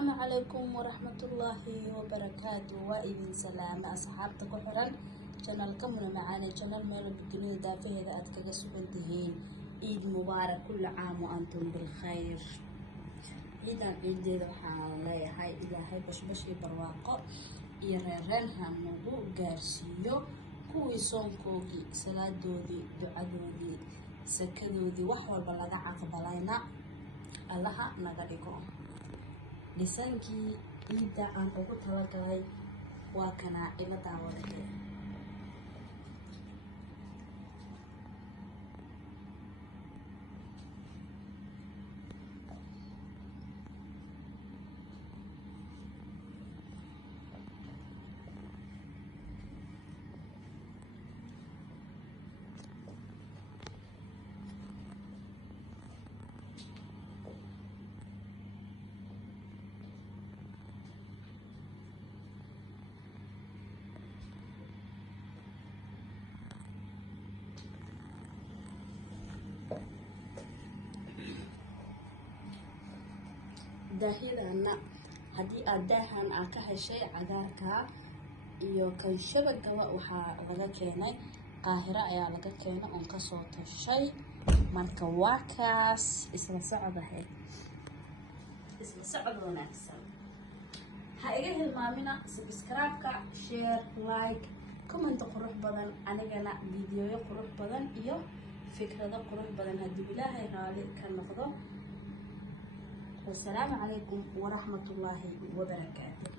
السلام عليكم ورحمة الله وبركاته. وإذن سلام أصحابتك وحرن channel كمنا معانا channel ميلو بالدنيا دافئة إذا أتكجا سبنتهين. عيد مبارك كل عام وأنتم بالخير. عيدان عيد وحان لا هاي إلى هاي بشي برواقة يريرنها نبو جارسيو كوي صوم كوجي صلاة دودي دعاء دودي سكدودي وحول بلغا عقبالينا allaha naga dhigo lisaankii ciida aan ugu talagalay waa kana ila daawadee daahidana haddii aad daahan aan ka heshay cagaarka iyo kan shabagaba waxaa laga keenay qaahiro ayaa laga keenay oon kasoo tashay marka waa kaas isla socod wanaagsan ha iga hilmaamina subscribe-ka share like comment qurux badan anigana fiidiyoyo qurux badan iyo fikrado qurux badan haddii ilaahay raali ka noqdo. السلام عليكم ورحمة الله وبركاته.